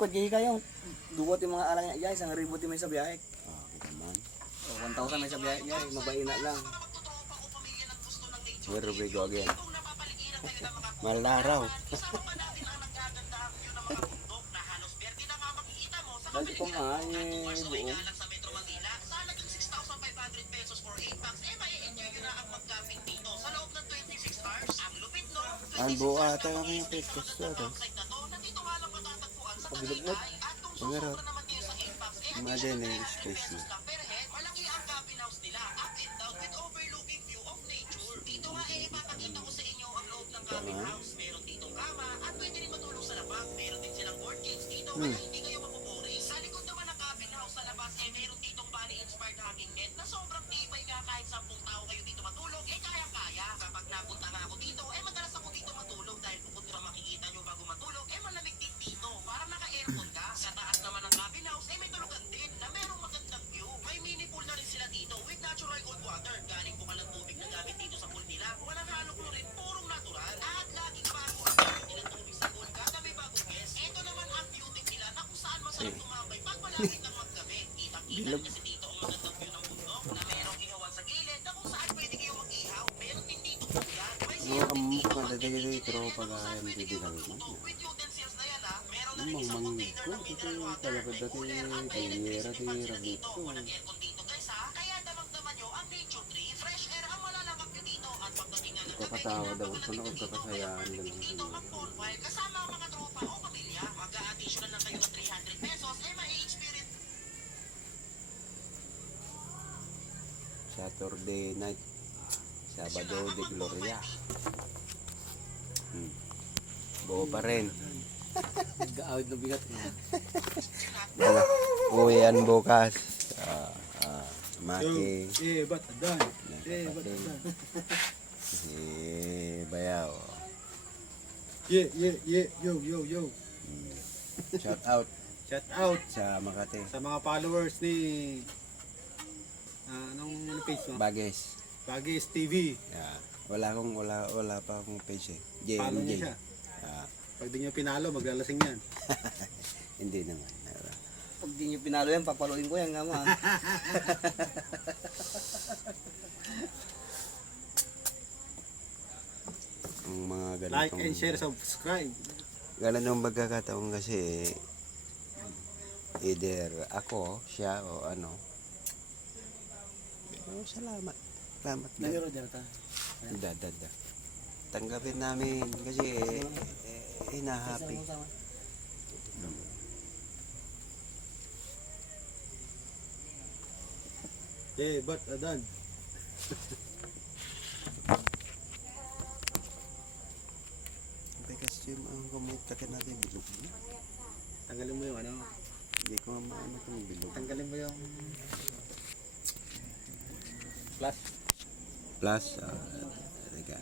Kung di kayo, duwat yung mga alang niya, isang ribo ti may sa biyahe. Naman. 1,000 may sa biyahe niya, mabaina lang. Where we go again? Malaraw. Dahil ko nga, buo. Ang buo ata kami yung pekos to. Pabilog mo. Pangarap. Madin yung space na. Tama. Bilog. Ang mukha na dito tropa gaya ng bibilang mo. Mang ko kasi palapad dati kanyera ti ragit ko. Kakatawa daw sa nakot kakasayaan lang. Saturday night, Sabado de Gloria. Buo pa rin. Nag-aawit na bigat nga. Uwian bukas. Maki. Ba't adan? Ba't adan? Bayaw. Yo. Shout out Shout out sa Makati. sa mga followers ni anong page mo? Bagis. Bagis TV. Yeah. Wala pa akong page eh. Follow niyo siya. Pag di nyo pinalo, maglalasing yan. Hindi naman. Pag di nyo pinalo yan, papaluin ko yan nga ma. Ang mga ganitong... Like and share, subscribe. Ganun magkakataon kasi either ako, siya o ano. Pero salamat. Salamat lang. Nagiro dyan ta. Dada. Tanggapin namin kasi hinahappy. Ba't adan? Kasi ang kumitakin natin bilog. Tanggalin mo yung ano? Hindi ko maano kung bilog. Tanggalin mo yung Plus. Plus, teka.